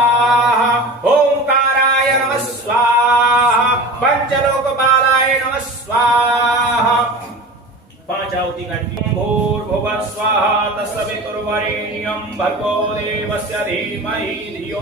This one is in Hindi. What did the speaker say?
स्वाहा ओंकाराय नमः स्वाहा पंचलोकपालाय नमः स्वाहा पांचावती गायत्री भूर्भुवः स्वाहा तत्सवितुर्वरेण्यं भर्गो देवस्य धीमहि धियो